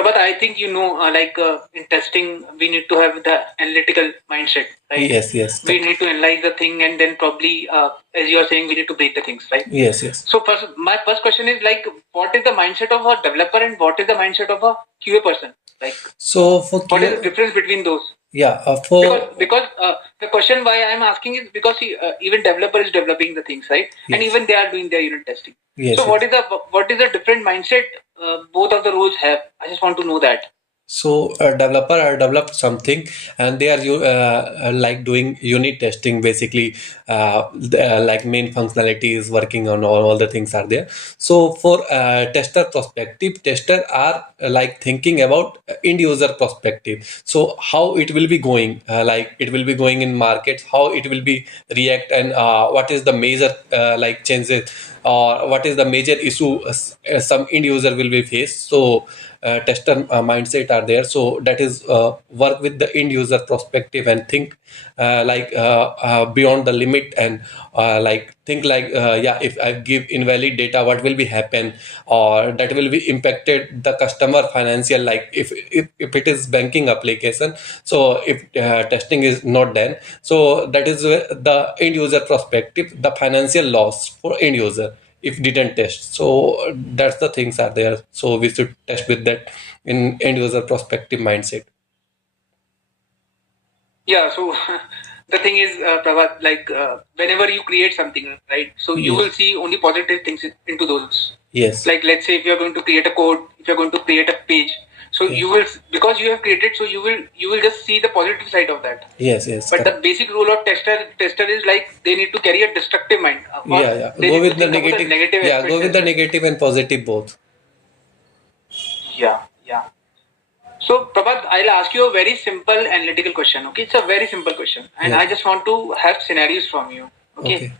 Prabhat, I think in testing, we need to have the analytical mindset, right? Yes. We need to analyze the thing, and then probably, as you are saying, we need to break the things, right? Yes. So my first question is like, what is the mindset of a developer and what is the mindset of a QA person? Like, So for what is the QA, difference between those? yeah, Because the question why I'm asking is because even developer is developing the things, right? And yes, even they are doing their unit testing. yes, So yes. what is the different mindset both of the roles have? I just want to know that. So a developer developed something, and they are like doing unit testing basically. Like main functionality is working on all the things are there. So for tester perspective, tester are like thinking about end user perspective. So how it will be going, like it will be going in markets, how it will be react, and what is the major like changes, or what is the major issue some end user will be faced. So tester mindset are there, so that is work with the end user perspective and think beyond the limit, and like think like yeah, if I give invalid data, what will be happen, or that will be impacted the customer financial, like if it is banking application. So if testing is not done, so that is the end user perspective, the financial loss for end user if didn't test. So that's the things are there, so we should test with that in end user perspective mindset. Yeah. So the thing is, Prabhat, whenever you create something, right? So you will Yes, see only positive things into those. yes, Like let's say if you are going to create a code, if you are going to create a page, so yes, you will, because you have created, so you will just see the positive side of that. yes, But the correct. basic rule of tester is like they need to carry a destructive mind, or Yeah, they go need to with the think about the negative. negative Yeah, go aspects with as the well. negative and positive both. Yeah. So Prabhat, I'll ask you a very simple analytical question. Okay, it's a very simple question, and I Yes, just want to have scenarios from you. Okay, okay,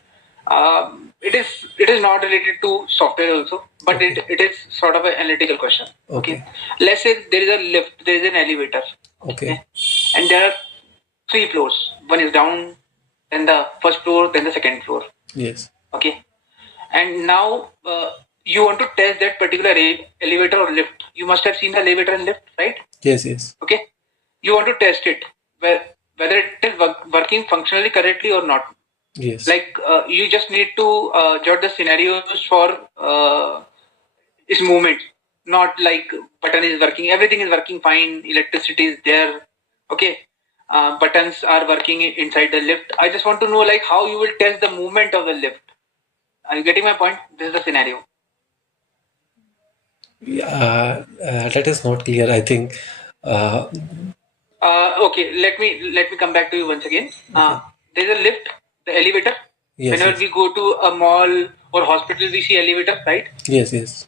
it is not related to software also, but it, okay, it is sort of an analytical question. Okay, okay, let's say there is a lift, there is an elevator. okay, Okay, and there are three floors. One is down, then the first floor, then the second floor. yes, Okay, and now you want to test that particular elevator or lift. You must have seen the elevator and lift, right? yes, Okay, you want to test it, whether it is working functionally correctly or not. yes, Like you just need to jot the scenarios for its movement, not like button is working, everything is working fine, electricity is there. Okay, buttons are working inside the lift. I just want to know like how you will test the movement of the lift. Are you getting my point? This is the scenario. yeah. That is not clear, I think. uh, Okay, let me come back to you once again. okay, There's a lift, the elevator. Whenever yes, we go to a mall or hospital, we see elevator, right? yes,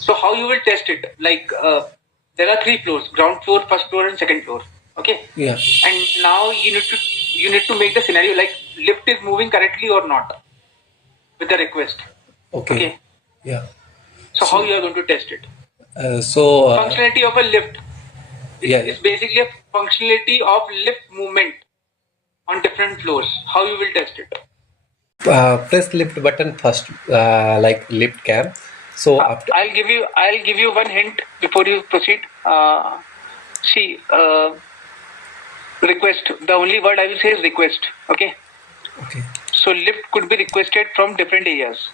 So how you will test it? Like there are three floors: ground floor, first floor, and second floor. Okay, yeah, and now you need to make the scenario like lift is moving correctly or not with the request. okay, Okay, yeah. so how So you are going to test it? uh, so uh, Functionality of a lift. It's, yeah, it's basically a functionality of lift movement on different floors. How you will test it? press lift button first, like lift cam. So after, I'll give you one hint before you proceed. See, request. The only word I will say is request. Okay. okay, So lift could be requested from different areas.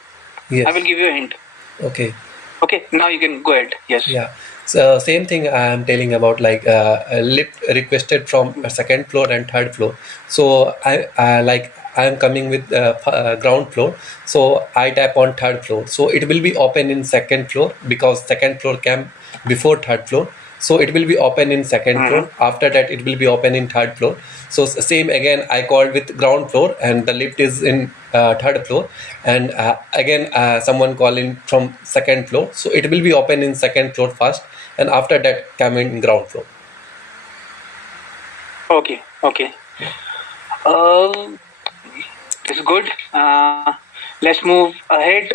I will yes, give you a hint. okay, Okay. Now you can go ahead. Yes. yeah. So same thing I am telling about, like a lift requested from a second floor and third floor. So I am coming with ground floor. So I tap on third floor. So it will be open in second floor because second floor came before third floor. So it will be open in second Mm-hmm. floor. After that, it will be open in third floor. So same again, I called with ground floor, and the lift is in third floor. And again, someone calling from second floor. So it will be open in second floor first, and after that, come in ground floor. Okay. Okay. Yeah. Um, it's good. Let's move ahead.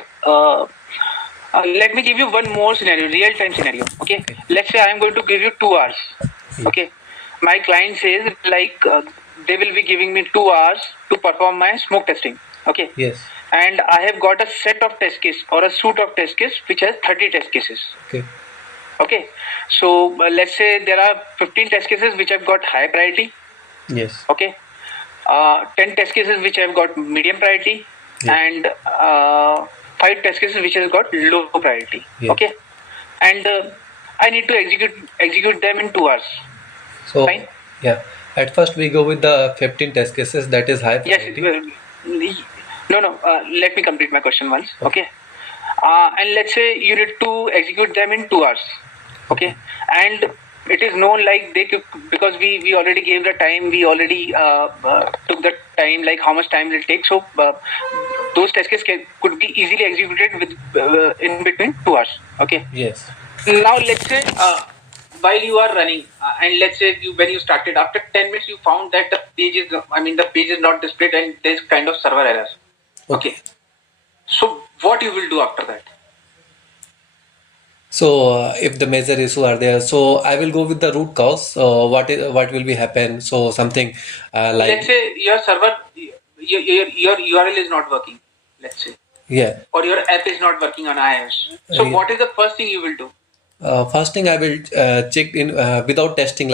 Let me give you one more scenario, real time scenario. Okay. Okay. Let's say I am going to give you 2 hours. Yes. Okay. My client says like they will be giving me 2 hours to perform my smoke testing. Okay. Yes. And I have got a set of test case or a suite of test case which has 30 test cases. Okay. Okay, so let's say there are 15 test cases which have got high priority. Yes. Okay, 10 test cases which have got medium priority, Yeah. and 5 test cases which have got low priority. Yeah. Okay, and I need to execute them in 2 hours. So Fine. yeah, at first we go with the 15 test cases, that is high Yes. priority. No. Let me complete my question once. Okay. Okay. And let's say you need to execute them in 2 hours. Okay. And it is known like because we already gave the time, we already took the time, like how much time will it take. So those test cases could be easily executed with in between 2 hours. Okay. Yes. Now let's say while you are running, and let's say when you started, after 10 minutes you found that the page is not displayed and there's kind of server errors. Okay. Okay. So what you will do after that? So if the major issue are there, so I will go with the root cause. What will be happen? So something Let's say your server, your URL is not working, let's say, yeah. or your app is not working on iOS. So Yeah. what is the first thing you will do? First thing I will check in without testing,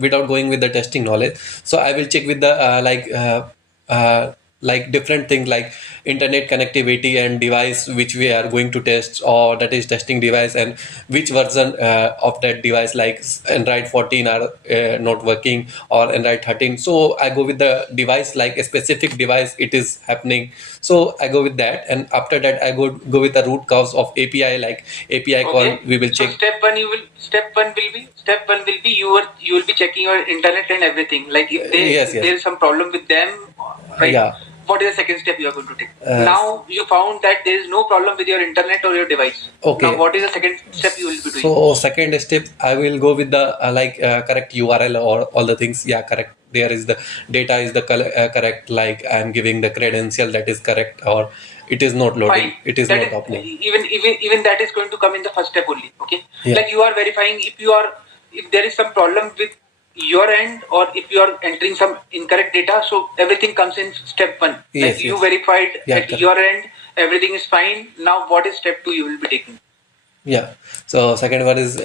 without going with the testing knowledge. So I will check with the like different things like internet connectivity and device which we are going to test, or that is testing device, and which version of that device, like Android 14 are not working, or Android 13. So I go with the device, like a specific device it is happening. So I go with that, and after that I go with the root cause of API, like API call Okay. we will So check. step one will be you will be checking your internet and everything. Like if Yes, there yes. is some problem with them, right? Yeah. What is the second step you are going to take? Uh, Now you found that there is no problem with your internet or your device. Now okay. what is the second step you will be doing? So second step, I will go with the correct URL or all the things. Yeah, correct. There is the data is the correct. Like I'm giving the credential that is correct, or it is not loading. Fine. It is That not is opening. even that is going to come in the first step only. Okay. Yeah. Like you are verifying if there is some problem with your end, or if you are entering some incorrect data. So everything comes in step one. Yes, Like you yes. verified Yeah, at correct. your end, everything is fine. Now what is step two you will be taking? Yeah. So second one is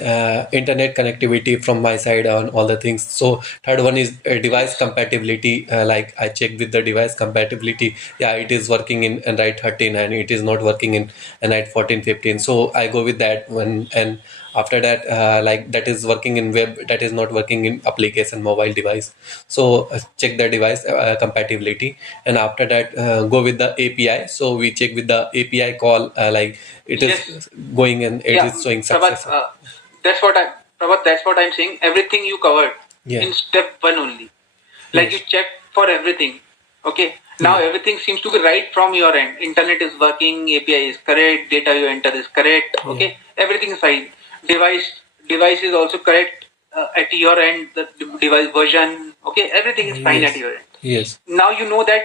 internet connectivity from my side on all the things. So third one is device Yes. compatibility. Like I check with the device compatibility. Yeah, it is working in Android 13 and it is not working in Android 14, 15. So I go with that one, and after that, like that is working in web, that is not working in application mobile device. So check the device compatibility, and after that go with the API. So we check with the API call, like it Yes. is going and it Yeah, is showing Prabhat, success. that's what I'm saying. Everything you covered Yeah. in step one only. Like you Yes. check for everything. Okay. Now Yeah. everything seems to be right from your end. Internet is working, API is correct, data you enter is correct. Yeah. Okay. Everything is fine. Device is also correct at your end. The device version. Okay. Everything is fine at Yes. your end. Yes. Now you know that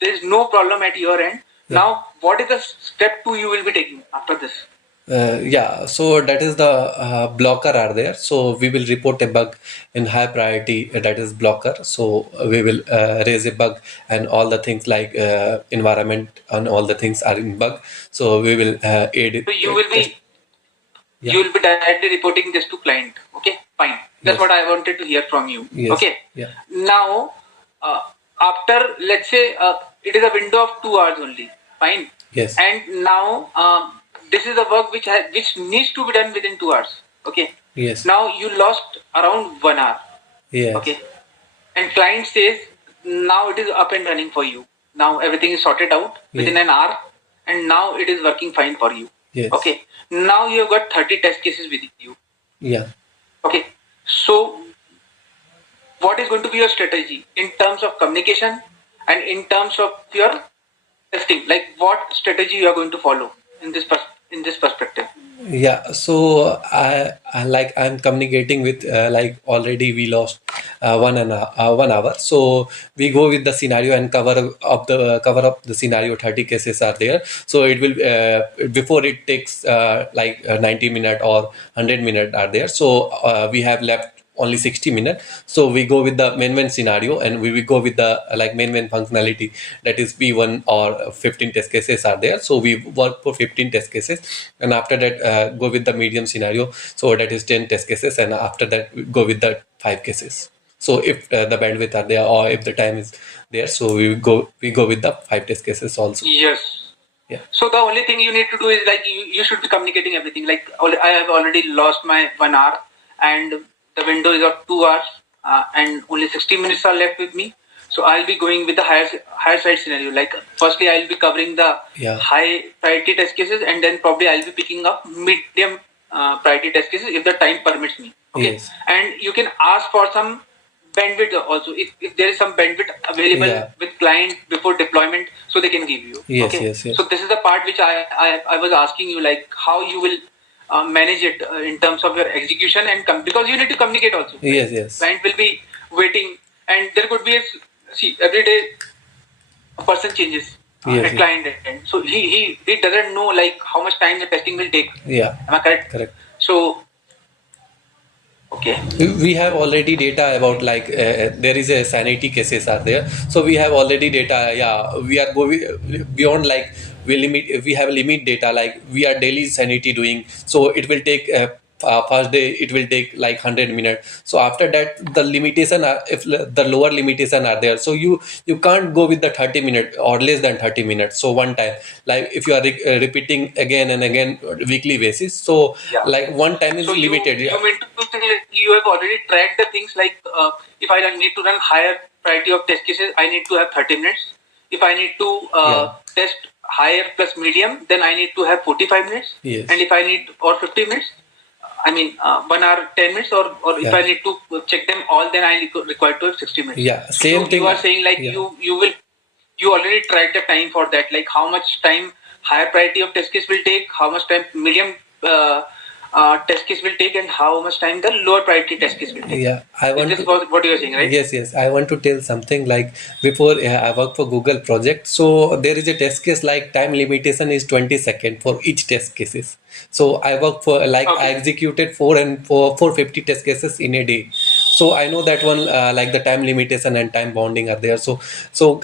there is no problem at your end. Yeah. Now what is the step two you will be taking after this? Yeah, so that is the blocker are there. So we will report a bug in high priority, that is blocker. So we will raise a bug, and all the things like environment and all the things are in bug. So we will aid So test. Yeah. you will be directly reporting this to client. Okay, fine. That's Yes. what I wanted to hear from you. Yes. Okay. Yeah. Now, after let's say it is a window of 2 hours only. Fine. Yes. And now this is a work which needs to be done within 2 hours. Okay. Yes. Now you lost around 1 hour. Yes. Okay. And client says now it is up and running for you. Now everything is sorted out within Yes. an hour, and now it is working fine for you. Yes. Okay. Now you have got 30 test cases with you. Yeah. Okay. So what is going to be your strategy in terms of communication and in terms of your testing? Like what strategy you are going to follow in this perspective? Yeah, so I like I'm communicating with like already we lost 1 hour. So we go with the scenario and cover up the scenario. 30 cases are there. So it will before it takes 90 minute or 100 minute are there. So we have left only 60 minutes. So we go with the main scenario, and we will go with the like main functionality, that is P1 or 15 test cases are there. So we work for 15 test cases, and after that go with the medium scenario. So that is 10 test cases, and after that we go with the 5 cases. So if the bandwidth are there, or if the time is there, so we go with the 5 test cases also. Yes. Yeah. So the only thing you need to do is like you should be communicating everything. Like I have already lost my 1 hour, and the window is of 2 hours, and only 60 minutes are left with me. So I'll be going with the higher side scenario. Like firstly, I'll be covering the high priority test cases, and then probably I'll be picking up medium priority test cases if the time permits me. Okay, Yes. and you can ask for some bandwidth also if there is some bandwidth available with client before deployment, so they can give you. Yes, Okay. yes, yes. So this is the part which I was asking you, like how you will manage it in terms of your execution and because you need to communicate also. Yes, yes. Client will be waiting, and there could be see every day a person changes Yes, at client end. So he doesn't know like how much time the testing will take. Yeah. Am I correct? Correct. So okay. We have already data about like there is a sanity cases are there. So we have already data. Yeah, we are going beyond like we have limit data, like we are daily sanity doing. So it will take first day it will take like 100 minutes. So after that the limitation are, if the lower limitation are there, so you can't go with the 30 minutes or less than 30 minutes. So one time, like if you are repeating again and again weekly basis, so like one time is So limited. you mean to say like you have already tracked the things like if I need to run higher priority of test cases, I need to have 30 minutes. If I need to test higher plus medium, then I need to have 45 minutes. Yes. And if I need or 50 minutes, I mean 1 hour 10 minutes, or if I need to check them all, then I require to have 60 minutes. Yeah, same thing. You are saying like you already track the time for that, like how much time higher priority of test case will take, how much time medium test case will take, and how much time the lower priority test case will take. Yeah, I want This is what you are saying, right? Yes, yes. I want to tell something like before I work for Google project. So there is a test case like time limitation is 20 seconds for each test cases. So I work for like I executed 450 test cases in a day. So I know that one like the time limitation and time bounding are there. So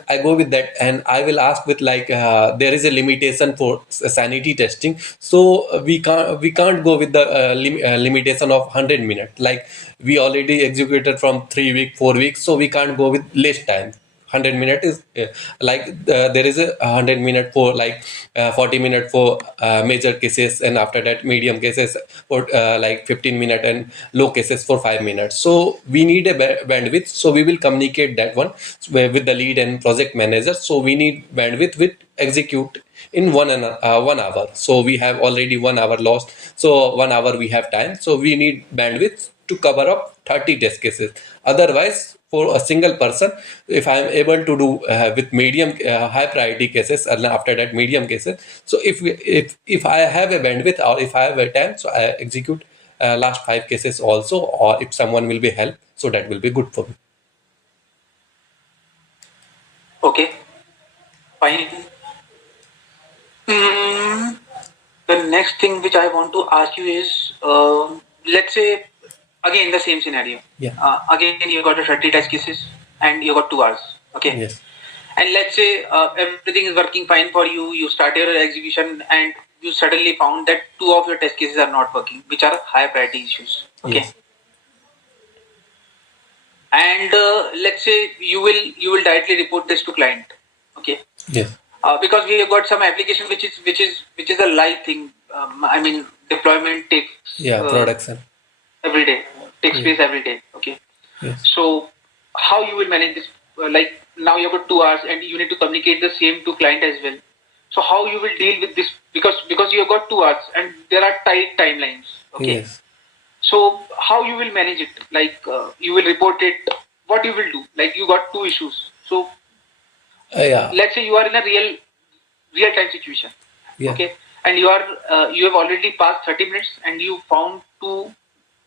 I go with that, and I will ask with like there is a limitation for sanity testing. So we can't go with the limitation of 100 minutes. Like we already executed from 3 weeks 4 weeks, so we can't go with less time. 100 minutes is like there is a 100 minute for like 40 minute for major cases, and after that medium cases for like 15 minute, and low cases for 5 minutes. So we need a bandwidth, so we will communicate that one with the lead and project manager. So we need bandwidth with execute in 1 hour. So we have already 1 hour lost, so 1 hour we have time, so we need bandwidth to cover up 30 test cases. Otherwise, for a single person, if I am able to do with medium high priority cases, and after that medium cases, so if I have a bandwidth or if I have a time, so I execute last 5 cases also, or if someone will be help, so that will be good for me. Okay, fine. The next thing which I want to ask you is, let's say, again the same scenario. Yeah. Again, you got a 30 test cases and you got 2 hours. Okay. Yes. And let's say everything is working fine for you. You started your execution and you suddenly found that 2 of your test cases are not working, which are high priority issues. Okay. Yes. And let's say you will directly report this to client. Okay. Yes. Because we have got some application which is a live thing. I mean, deployment takes production every day, takes place every day. Okay. Yes. So how you will manage this? Like now you have got 2 hours and you need to communicate the same to client as well. So how you will deal with this, because you have got 2 hours and there are tight timelines. Okay. Yes. So how you will manage it? Like you will report it. What you will do? Like you got 2 issues. So let's say you are in a real time situation. Yeah. Okay. And you have already passed 30 minutes and you found 2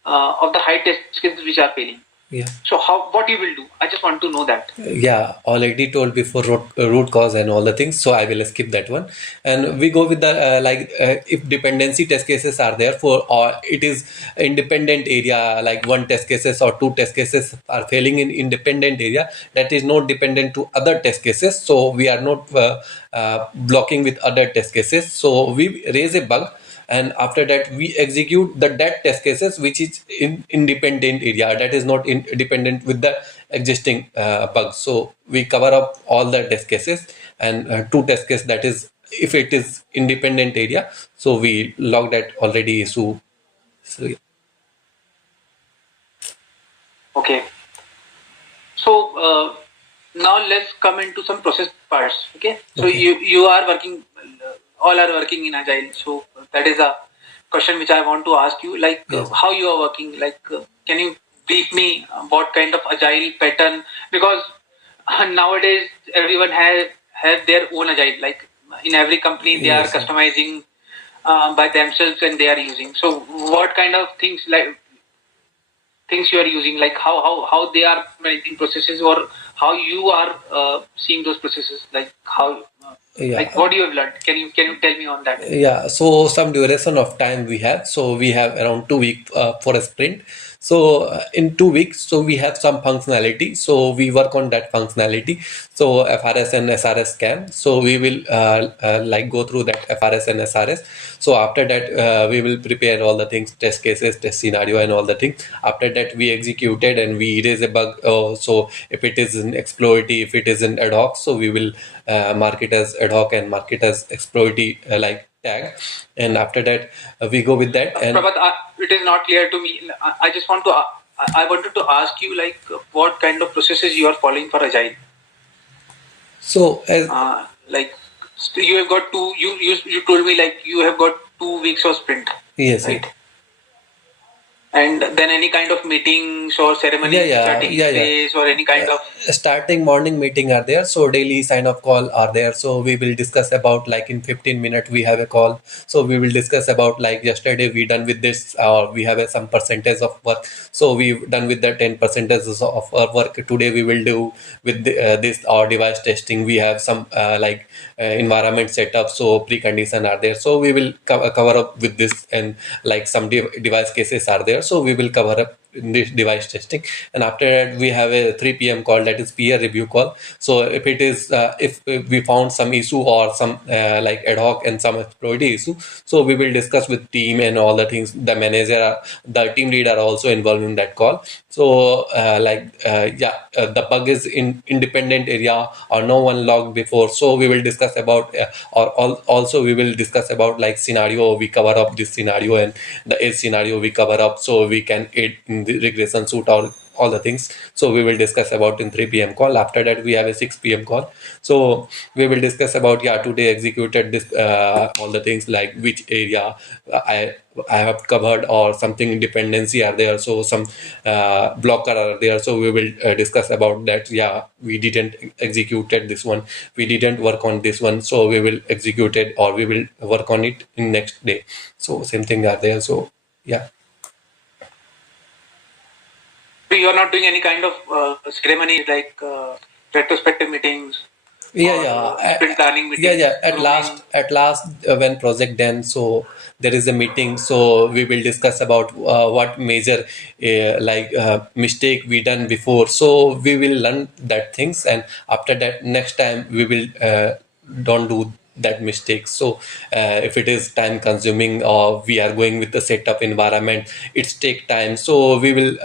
of the high test cases which are failing. Yeah. So what you will do? I just want to know that. Yeah, already told before root cause and all the things, so I will skip that one. And we go with the if dependency test cases are there for, or it is independent area, like one test cases or two test cases are failing in independent area, that is not dependent to other test cases. So we are not blocking with other test cases. So we raise a bug, and after that we execute the that test cases which is in independent area, that is not independent with the existing bugs. So we cover up all the test cases, and two test case, that is if it is independent area, so we log that already. So yeah. Okay. So now let's come into some process parts. Okay. So Okay. you are working, all are working in agile. So that is a question which I want to ask you. Like Yes. how you are working. Like can you brief me what kind of agile pattern? Because nowadays everyone have their own agile. Like in every company they are Yes. customizing by themselves and they are using. So what kind of things you are using, like how they are managing processes, or how you are seeing those processes, like how like Yeah. what you have learned, can you tell me on that? Yeah, so some duration of time we have. So we have around 2 weeks for a sprint. So in 2 weeks, so we have some functionality. So we work on that functionality. So FRS and SRS can. So we will like go through that FRS and SRS. So after that, we will prepare all the things, test cases, test scenario, and all the things. After that, we executed and we erase a bug. So if it is an exploity, if it is an ad hoc, so we will mark it as ad hoc and mark it as exploity like tag. And after that, we go with that. And Prabhat, it is not clear to me. I just want to I wanted to ask you, like what kind of processes you are following for agile. so as Like you have got you told me like you have got 2 weeks of sprint, yes, yes. right? And then any kind of meetings or Yeah, ceremonies which are yeah, taking yeah, yeah. place, or any kind of Starting morning meeting are there, so daily sign up call are there. So we will discuss about, like in 15 minutes we have a call. So we will discuss about, like yesterday we done with this, or we have some percentage of work, so we done with the 10 percentages of our work. Today we will do with this our device testing. We have some environment setup, so precondition are there, so we will cover up with this. And like some device cases are there, so we will cover up in this device testing. And after that we have a 3 p.m. call, that is peer review call. So if it is if we found some issue or some like ad hoc and some exploity issue, so we will discuss with team and all the things. The manager, the team leader are also involved in that call. So the bug is in independent area or no one logged before, so we will discuss about also we will discuss about like scenario, we cover up this scenario, and the edge scenario we cover up, so we can aid in the regression suit or all the things. So we will discuss about in 3 p.m. call. After that we have a 6 p.m. call. So we will discuss about, yeah, today executed this all the things, like which area I have covered, or something dependency are there, so some blocker are there. So we will discuss about that. Yeah, we didn't executed this one, we didn't work on this one, so we will execute it, or we will work on it in next day. So same thing are there. So yeah. so you are not doing any kind of ceremonies like retrospective meetings Yeah, or yeah, sprint planning yeah, meetings, yeah. grooming. At last, when project done, so there is a meeting. So we will discuss about what major mistake we done before. So we will learn that things, and after that, next time we will don't do that mistake. So if it is time consuming, or we are going with the setup environment, it's take time. So we will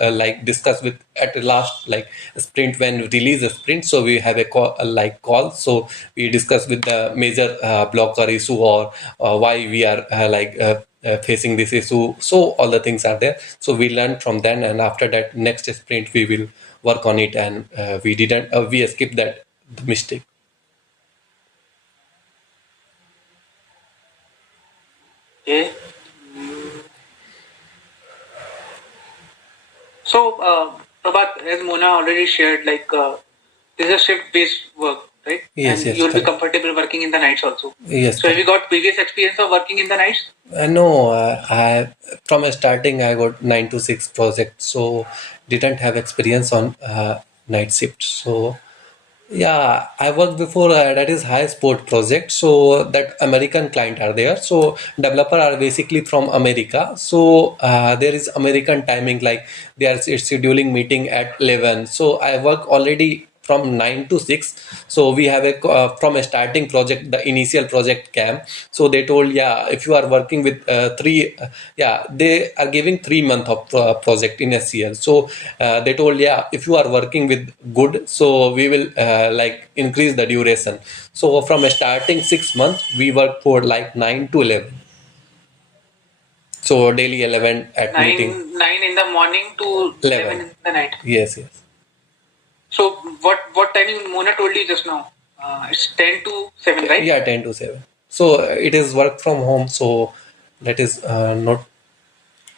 like discuss with at the last, like sprint, when we release a sprint, so we have a call, so we discuss with the major blocker issue, or why we are facing this issue. So all the things are there, so we learn from then, and after that next sprint we will work on it. And we skip that mistake. Okay. So Prabhat, as Mona already shared, like this is a shift based work. right? Yes, And yes, you will be correct. comfortable working in the nights also. Yes, So have you correct. got previous experience of working in the nights? No, I from starting I got 9 to 6 project, so didn't have experience on night shift. So yeah, I worked before that is high sport project. So that American client are there. So developer are basically from America. So there is American timing like they are scheduling meeting at 11. So I work already from 9 to 6. So we have a from a starting project, the initial project came. So they told, yeah, if you are working with yeah, they are giving 3 month of project in SCL. So they told, yeah, if you are working with good, so we will like increase the duration. So from a starting 6 months, we work for like 9 to 11. So daily 11 at meeting. 9 in the morning to 11 11. in the night. Yes, yes. So what timing Mona told you just now? It's 10 to 7, right? Yeah, 10 to 7. So it is work from home. So that is not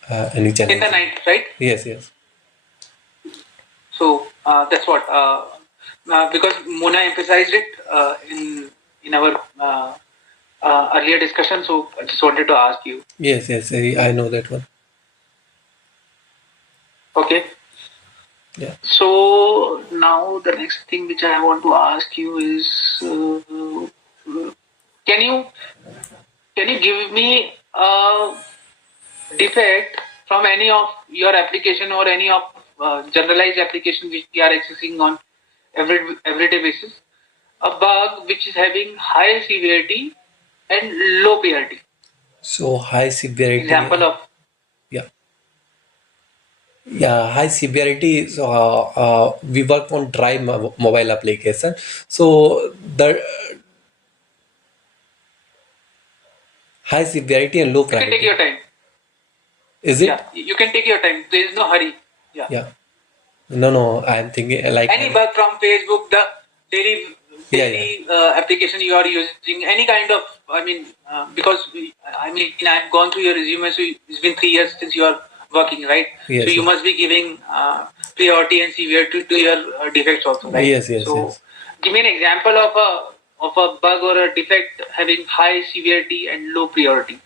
any In the challenge. night, right? Yes, yes. So that's what because Mona emphasized it in our earlier discussion. So I just wanted to ask you. Yes, yes. I know that one. Okay. Yeah. So now the next thing which I want to ask you is, can you give me a defect from any of your application or any of generalized application which we are accessing on everyday basis? A bug which is having high severity and low priority. So high severity. Example of Yeah. Yeah, high severity. So, we work on dry mobile application. So the high severity and low you can take priority. your time. Is Yeah, it? you can take your time. There is no hurry. Yeah. Yeah. No, no. I'm thinking like Any bug from Facebook, the daily yeah, yeah. application you are using, any kind of, I mean, because I mean, I've gone through your resume, so it's been 3 years since you are working, right? So Yes, you yes. must be giving priority and severity to your defects also, right? Yes, yes, So yes. give me an example of a bug or a defect having high severity and low priority.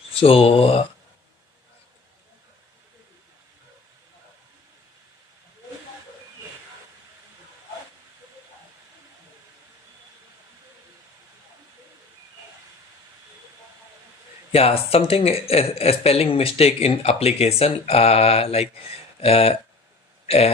So yeah, something a spelling mistake in application like uh,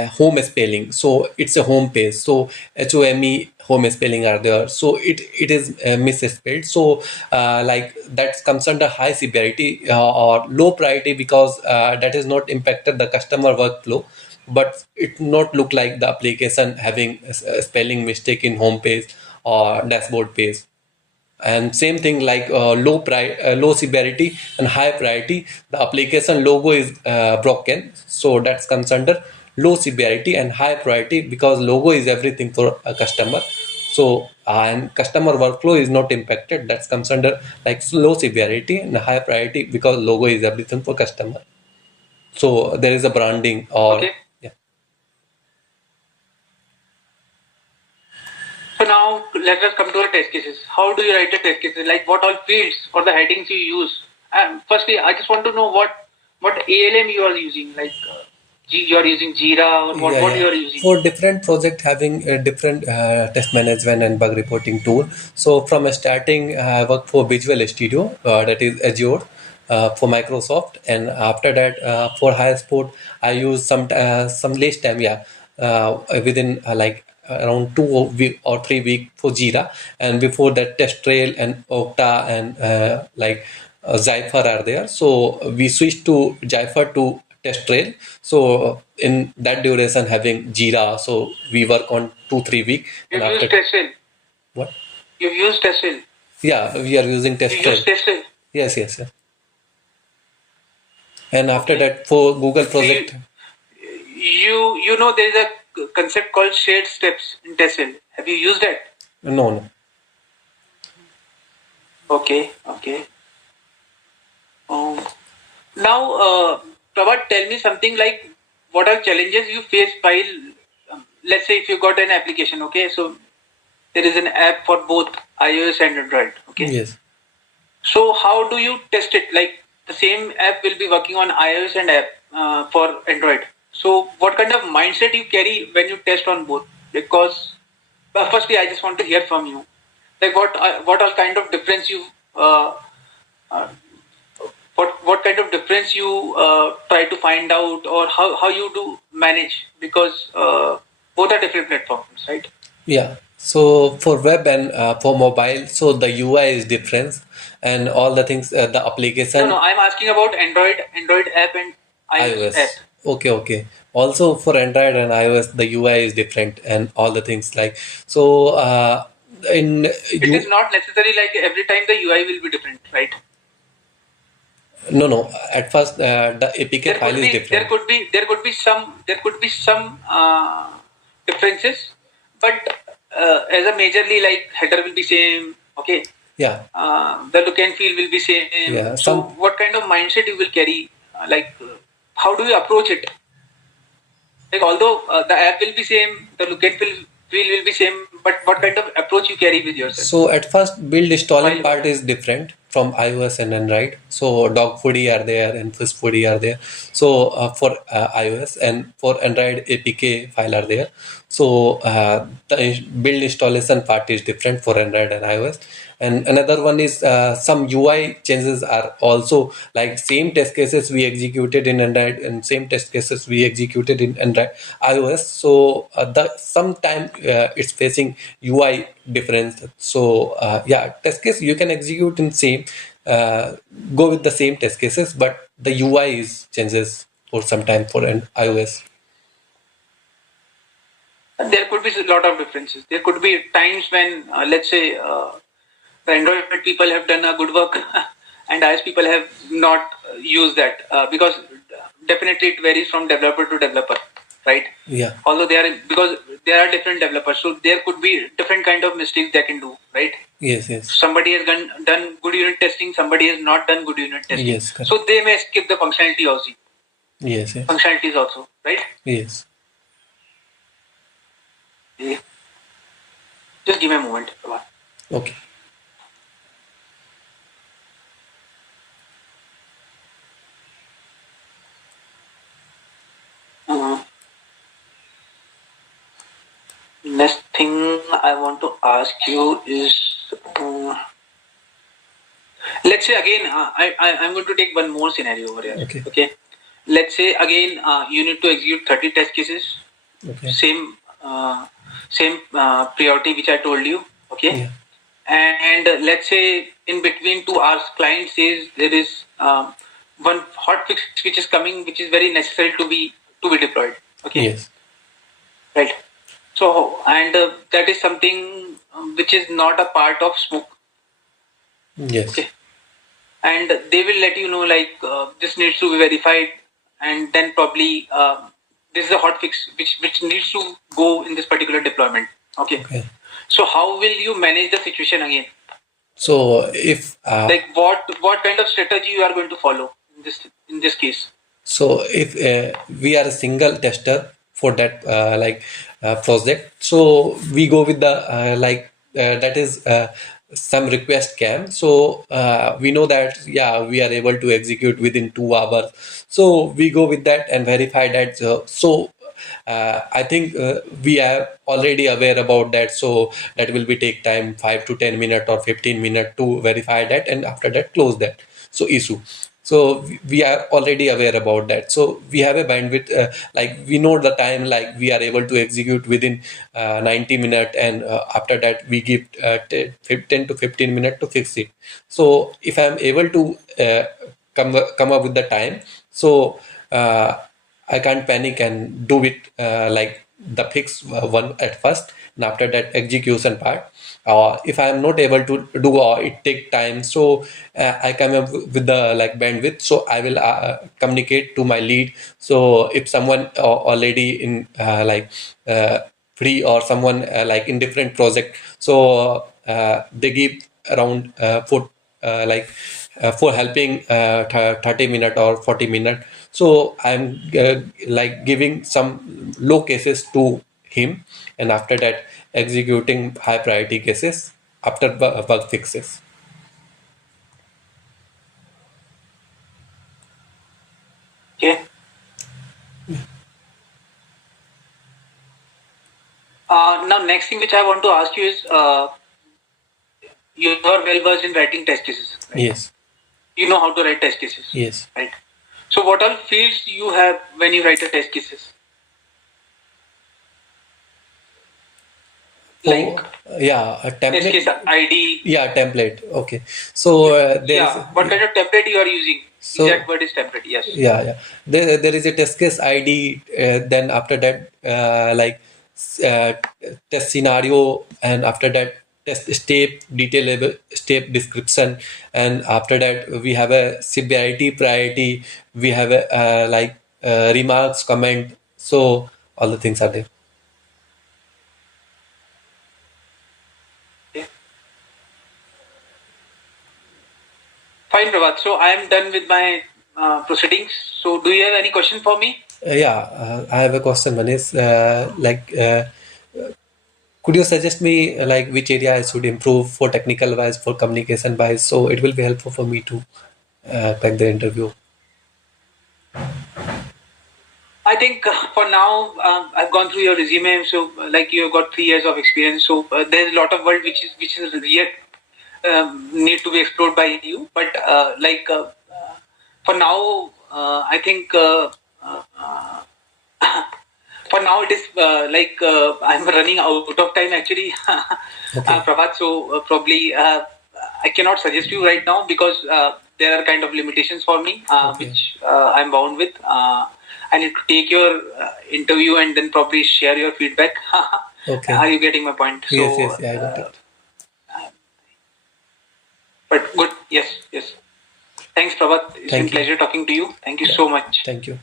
home spelling. So it's a home page. So HOME home spelling are there. So it is misspelled. So like that comes under high severity or low priority because that is not impacted the customer workflow, but it not look like the application having a spelling mistake in home page or dashboard page. And same thing like low severity and high priority, the application logo is broken, so that comes under low severity and high priority because logo is everything for a customer. So and customer workflow is not impacted, that comes under like low severity and high priority because logo is everything for customer. So there is a branding or Okay. yeah. So now let us come to our test cases. How do you write the test cases? Like what all fields or the headings you use? And firstly, I just want to know what ALM you are using. Like you are using Jira or Yeah, what yeah. you are using. For different project having a different test management and bug reporting tool. So from a starting, I work for Visual Studio, that is Azure for Microsoft, and after that for high sport, I use some less time, yeah, within like around 2 week or 3 week for Jira, and before that Test Trail and Okta and like Zypher are there. So we switched to Zypher to Test Trail. So in that duration having Jira, so we work on 2 3 week, and You've used after Testcase. what? You've used Testcase. Yeah, we are using You Test Trail. use Testcase. Yes, yes, yes. And after Okay. that for Google So project, you know there is a concept called shared steps in Testcase. Have you used that? no, no. Okay. Okay. Um, Now, Prabhat, tell me something like what are challenges you face while, let's say, if you got an application, okay, so there is an app for both iOS and Android. Okay. Yes. So how do you test it? Like the same app will be working on iOS and app for Android. So what kind of mindset you carry when you test on both? Because firstly, I just want to hear from you. Like what all kind of difference you uh, what kind of difference you try to find out, or how you do manage, because both are different platforms, right? Yeah. So for web and for mobile, so the UI is different, and all the things, the No, application I'm asking about Android app and iOS app. iOS. Okay, okay. Also for Android and iOS, the UI is different, and all the things like so. In It is you not necessary like every time the UI will be different, right? No, no. At first, the APK There file could is be different. some differences, but as a majorly, like header will be same. Okay, Yeah, the look and feel will be same. yeah. So Some what kind of mindset you will carry? How do you approach it? Like although the app will be same, the look and feel will be same, but what kind of approach you carry with yourself So at first, build installing while part is different from iOS and Android. So dog foodie are there and fish foodie are there. So for iOS and for Android, APK file are there. So the build installation part is different for Android and iOS. And another one is some UI changes are also like same test cases we executed in Android and same test cases we executed in Android iOS. So the sometime it's facing UI difference. So yeah, test case you can execute in same, uh, go with the same test cases, but the UI is changes for some time for an iOS. there could be a lot of differences. There could be times when, let's say, the Android people have done a good work, and iOS people have not used that, because definitely it varies from developer to developer, right? Yeah. Although because there are different developers, so there could be different kind of mistakes they can do, right? Yes. Yes. Somebody has done good unit testing, somebody has not done good unit testing, Yes. Correct. so they may skip the Yes. Yes. functionalities also, right? Yes. Yeah. Just give me a moment. Okay. Uh, Next thing I want to ask you is, let's say again, I'm going to take one more scenario over here. Okay. Okay. Let's say again, you need to execute 30 test cases. Okay. Same priority which I told you. Okay. Yeah. And let's say in between 2 hours, client says there is one hot fix which is coming, which is very necessary to be deployed. Okay. Yes. Right. So, and that is something which is not a part of smoke. Yes. Okay. And they will let you know like this needs to be verified, and then probably this is a hot fix which needs to go in this particular deployment. Okay. Okay. So how will you manage the situation again? So if Like what kind of strategy you are going to follow in this case? So if we are a single tester for that project, so we go with the that is some request cam. So we know that yeah we are able to execute within 2 hours. So we go with that and verify that. I think we are already aware about that. So that will be take time 5 to 10 minutes or 15 minutes to verify that, and after that close that. So issue. So we are already aware about that. So we have a bandwidth, like we know the time, like we are able to execute within 90 minutes, and after that we give 10 to 15 minutes to fix it. So if I am able to come up with the time, so I can't panic and do it like the fix one at first, and after that execution part. If I am not able to do or it take time, so I come up with the like bandwidth. So I will communicate to my lead. So if someone already in free, or someone like in different project, so they give around for helping 30 minute or 40 minute. So I'm like giving some low cases to him, and after that executing high priority cases after bug fixes. Okay. Now, next thing which I want to ask you is, you are well versed in writing test cases, right? Yes. You know how to write test cases. Yes. Right. So, what all fields you have when you write a test cases? Like yeah, a test template. case ID. Yeah, template. Okay. So there is. Yeah. What kind of template you are using? So Exact word is template. Yes. yeah. There is a test case ID. Then after that, uh, test scenario, and after that, test step detailable step description, and after that we have a severity priority. We have a remarks comment. So all the things are there. Okay. Fine, Prabhat. So, I am done with my proceedings. So, do you have any question for me? I have a question, Manish. Could you suggest me like which area I should improve for technical wise, for communication wise? So it will be helpful for me to crack the interview. I think for now, I've gone through your resume. So, like you've got 3 years of experience. So, there's a lot of world which is yet need to be explored by you. But for now, I think for now it is I'm running out of time actually, Okay. Prabhat. So probably I cannot suggest you right now because there are kind of limitations for me, Okay. which I'm bound with. I need to take your interview and then probably share your feedback. Okay. Are you getting my point? Yes, So, yes, yeah, I got it. but good. Yes, yes. Thanks, Prabhat. It's been Thank you. pleasure talking to you. Thank you Yeah. so much. Thank you.